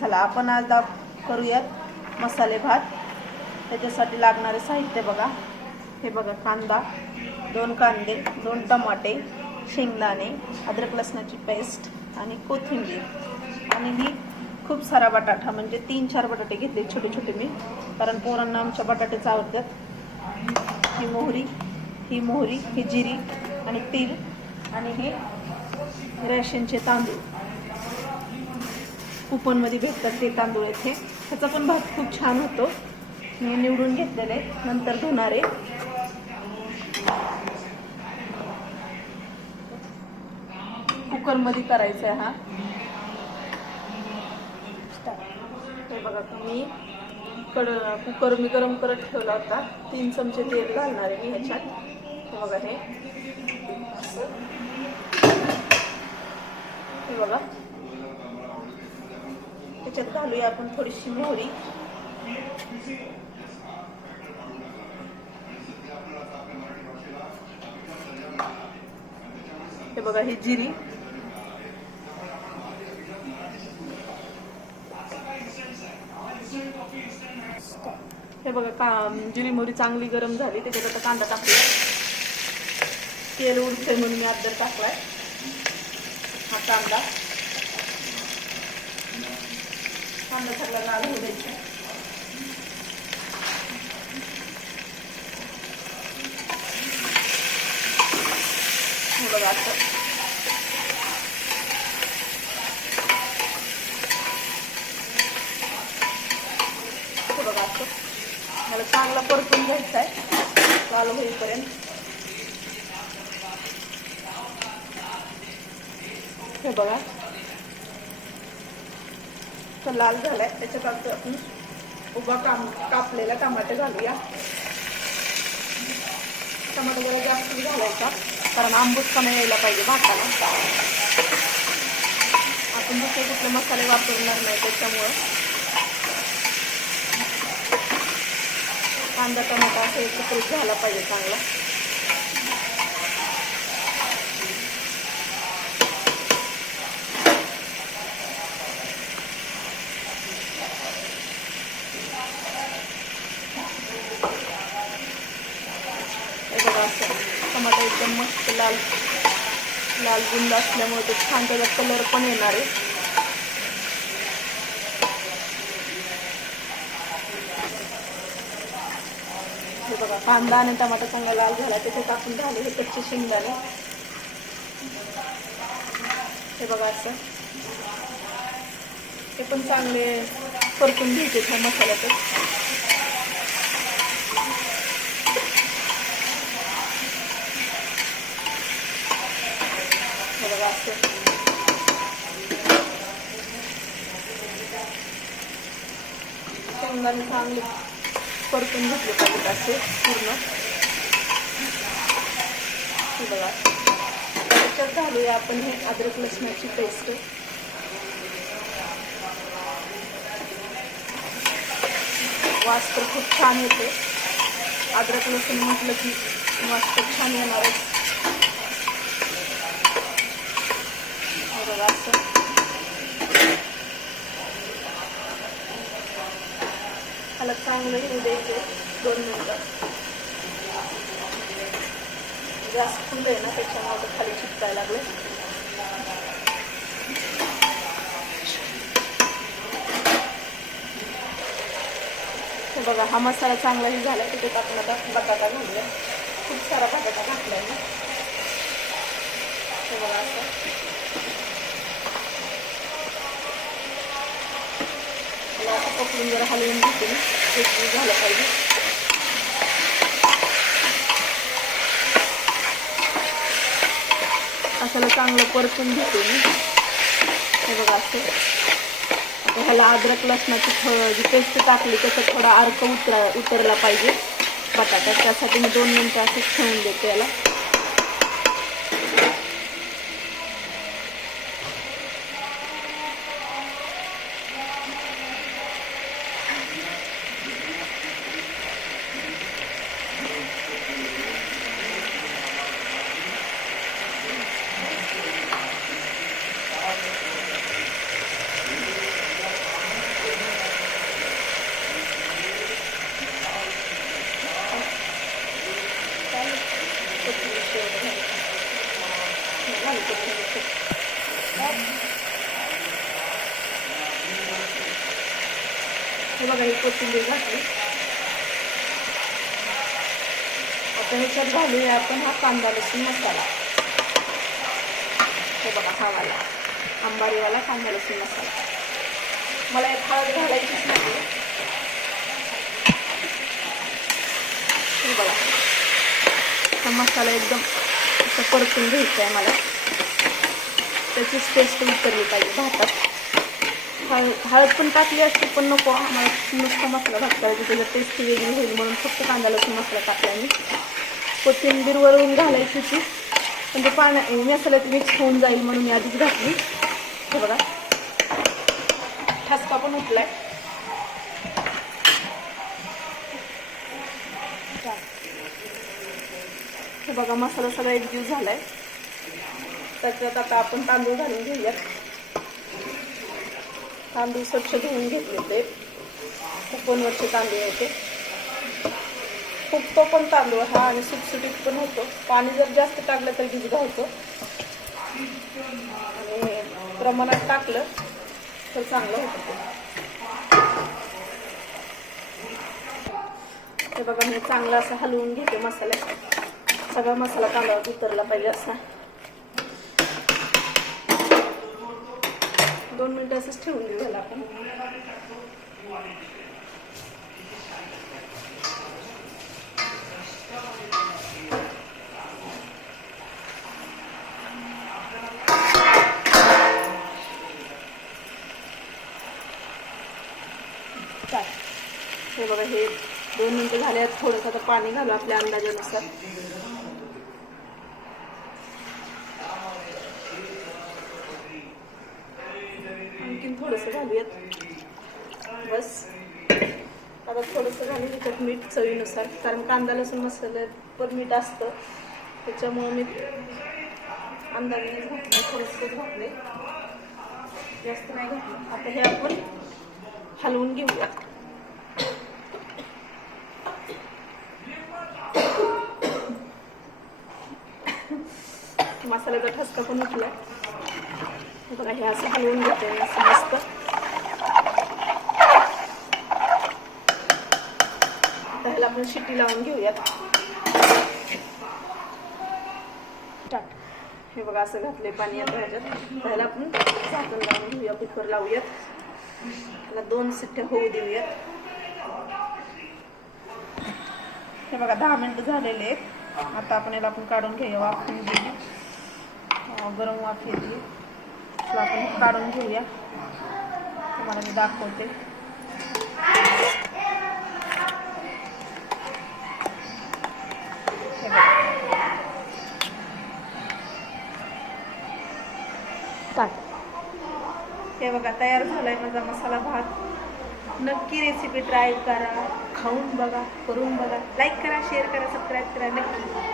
चला आपण आज करूयात मसाले भात. त्याच्यासाठी लागणारे साहित्य बघा. हे बघा, कांदा, 2 कांदे, 2 टमाटे, शेंगदाणे, अद्रक लसणाची पेस्ट आणि कोथिंबीर. आणि ही खूप सारा बटाटा, म्हणजे 3-4 बटाटे घेतले छोटे छोटे मी, कारण पोरांना आमच्या बटाटेच आवडतात. ही मोहरी, ही जिरी आणि तेल, आणि हे रेशनचे तांदूळ, कुपनमध्ये भेटतात ते तांदूळ आहेत. ह्याचा पण भात खूप छान होतो. मी निवडून घेतलेले, नंतर धुणारे. कुकरमध्ये करायचा आहे हा. हे बघा, मी कुकर गरम करत ठेवला होता. 3 चमचे तेल घालणार आहे मी ह्याच्यात. हे बघा, हे बघा, त्याच्यात घालूया आपण थोडीशी मोहरी, हे बघा, ही जिरी, हे बघा, जिरी मोहरी चांगली गरम झाली. त्याच्यात आता कांदा टाकूया. तेल उडतंय म्हणून मी अद्रक टाकलाय. हा कांदा सगळा लाल होऊ द्यायचा. हे बघा, असं मला चांगला परतून घ्यायचा आहे लाल होईपर्यंत. हे बघा, तर लाल झालाय. त्याच्यात आपण उभा कापलेला टमाटे घालूया. टमाटर जरा जास्त घालायचा, कारण आंबूसपणा यायला पाहिजे भाताला. आपण दुसरे कुठले मसाले वापरणार नाही, त्याच्यामुळं कांदा टमाटा असं एकत्रित झाला पाहिजे चांगला. हे बघा, असं टमाटा एकदम मस्त लाल गुंड असल्यामुळे ते छान त्याचा कलर पण येणार आहे. हे बघा, कांदा आणि टमाटा चांगला लाल झाला. त्याच्यात आपण झाले हे कच्चे शेंगदाणे. हे बघा, असं हे पण चांगले परतून घ्यायचे ह्या मसाल्यातच. हे बघा, असं शेंगदाणे चांगले परतून घेतले पाहिजेत असे पूर्ण. हे बघा, त्याच्यात घालूया आपण हे अद्रक लसणाची पेस्ट. वास तर खूप छान येते. अद्रक लसूण म्हटलं की वास तर छान येणारच. हे बघा, असं त्याला चांगलं होऊ द्यायचे 2 मिनिटं. गॅस फुल आहे ना, त्याच्यामुळे खाली चिपकायला लागले. हे बघा, हा मसाला चांगलाही झाला. त्याच्यात आपण आता बटाटा घालूया. खूप सारा बटाटा घातलाय ना. हे बघा, असं पकडून जरा हलवून घेते. एक झालं पाहिजे. असाला चांगलं परतून घेते मी. हे बघा, असं ह्याला अद्रक लसणाची जी पेस्ट टाकली त्याचा थोडा अर्क उतरला पाहिजे बटाटा. त्यासाठी मी 2 मिनिटं असंच ठेवून देते याला. हे बघा, ही कोथिंबीर घातली. आता ह्याच्यात घालूया आपण हा कांदा लसूण मसाला. हे बघा, हा वाला अंबारीवाला कांदा लसूण मसाला. मला एक हळद घालायचीच नाही. हे बघा, हा मसाला एकदम असं परतून घ्यायचा आहे मला. त्याचीच टेस्ट उतरली पाहिजे भातात. हळद पण टाकली असते पण नको, मला नुसता मसाला भात करायचा, त्याची टेस्ट वेगळी होईल म्हणून फक्त कांदा लसूण मसाला टाकला मी. कोथिंबीर वरून घालायची होती पण ते मसाल्यात मिक्स होऊन जाईल म्हणून मी आधीच घातली. हे बघा, ठसका पण उठलाय. हे बघा, मसाला सगळा एकजीव झालाय. त्याच्यात आता आपण तांदूळ घालून घेऊयात. तांदूळ स्वच्छ धुवून घेतले ते. कुपनवरचे तांदूळ होते. फुगतो पण तांदूळ हा आणि सुटसुटीत पण होतो. पाणी जर जास्त टाकलं तर भिजगा होतो आणि प्रमाणात टाकलं तर चांगलं होतं. हे बघा, मी चांगलं असं हलवून घेते मसाल्यात. सगळा मसाला तांदळात उतरला पाहिजे असा. 2 मिनिटं असंच ठेवून देऊ याला आपण. हे बघा, हे 2 मिनिटं झाल्यात. थोडंसं आता पाणी घालू आपल्या अंदाजानुसार. आणखीन थोडंसं घालूयात बस. आता थोडंसं घालून त्याच्यात मीठ चवीनुसार, कारण कांदा लसूण मसाल्यात पण मीठ असतं त्याच्यामुळे मी अंदाजानेच घातले, थोडंसं घातले, जास्त नाही घातलं. आता हे आपण हलवून घेऊया. मसाल्याचा ठसका पण उठला. बघा, हे असं हलवून घेते असं मस्त. त्याला आपण शिट्टी लावून घेऊयात. हे बघा, असं घातले पाणी आता ह्याच्यात. त्याला आपण झाकण लावून घेऊया, कुकर लावूयात. त्याला 2 शिट्ट्या होऊ देऊयात. हे बघा, 10 मिनिटं झालेले आहेत. आता आपण याला काढून घेऊया. वाफ गेली, गरम वाफ येते. आपण काढून घेऊया, तुम्हाला मी दाखवते. हे बघा, तयार झालाय माझा मसाला भात. नक्की रेसिपी ट्राय करा, खाऊन बघा, करून बघा. लाईक करा, शेअर करा, सबस्क्राईब करा नक्की.